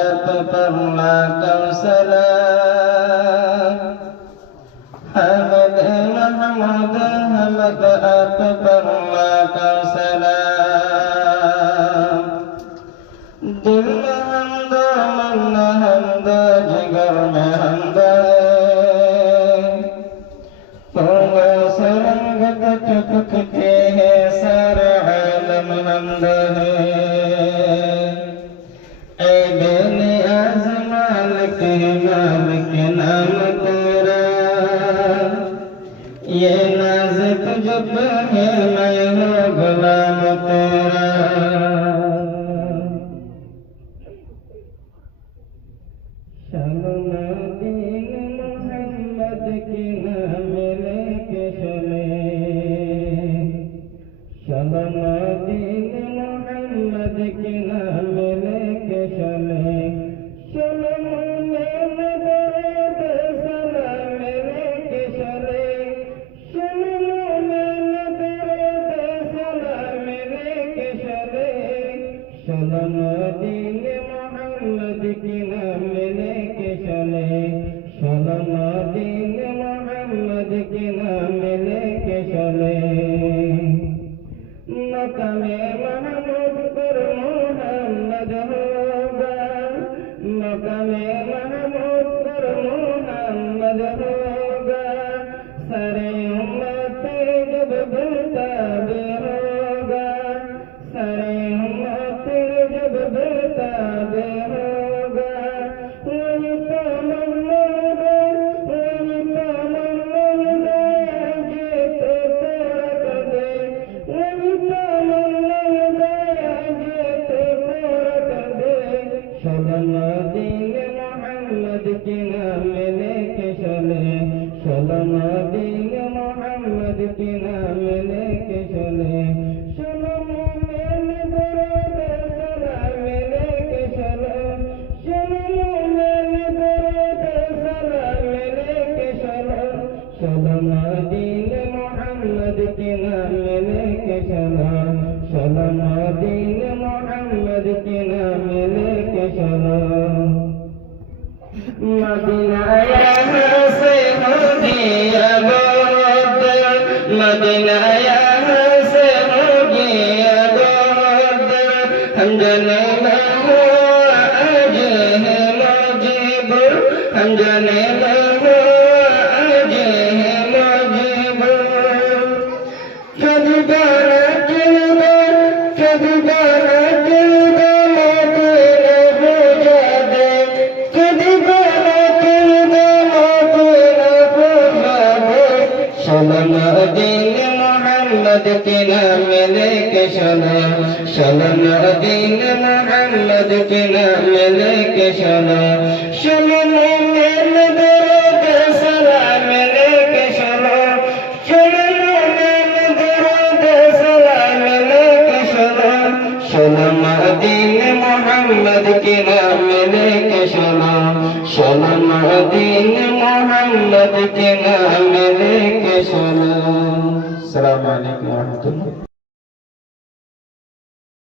आप पर लाखों सलाम। हमद महमूद हमद आप पर लाखों सलाम। दिल में हमद मन में हमद जिगर में हमद सरंग चुपकते हैं सारे आलम हमद है। ऐ बेनियाज़ मालिक मालिक नाम तेरा, ये नाज़िक जुब है मैं हूँ गुलाम तेरा। शमदीन मोहम्मद की नाम लेके चले, शमदीन मोहम्मद की नाम लेके चले। शलम में दर्द सलाम लेके चले, शलम में दर्द सलाम लेके चले। शमदीन मोहम्मद की नाम लेके चले, शमदीन मोहम्मद की नाम लेके चले। मकामे महमूद पर मोहम्मद होगा, मकामे महमूद पर मोहम्मद होगा। सारे उम्मत जब बेताब होगा, सारे उम्मत जब बेताब होगा। वही तो मन्नूदा, वही तो मन्नूदा जे तो पूरा कर दे, वही तो मन्नूदा जे तो पूरा कर दे। शमदीन मोहम्मद की नाम लेके चले, शमदीन मोहम्मद की नाम लेके चले। शलम में दर्द सलाम लेके चलो, शलम में दर्द सलाम लेके चलो। शमदीन मोहम्मद की नाम लेके चलो, शमदीन मोहम्मद की नाम लेके चलो। मदीना यहाँ से होगी आबाद, मदीना यहाँ से होगी आबाद। हम जाने लगो आज है मौजिबुर, हम जाने लगो आज है मौजिबुर। कभी गाना किलदा, कभी गाना किलदा मदीना हो जादे, कभी गाना किलदा मदीना हो जादे। शमदीन मोहम्मद के नाम लेके चलो, शमदीन मोहम्मद के नाम लेके चलो। शलम में दर्द सलाम लेके चलो, शलम में दर्द सलाम लेके चलो। शमदीन मोहम्मद के नाम लेके चलो, शमदीन मोहम्मद के नाम लेके चलो। अस्सलामु अलैकुम व रहमतुल्लाह।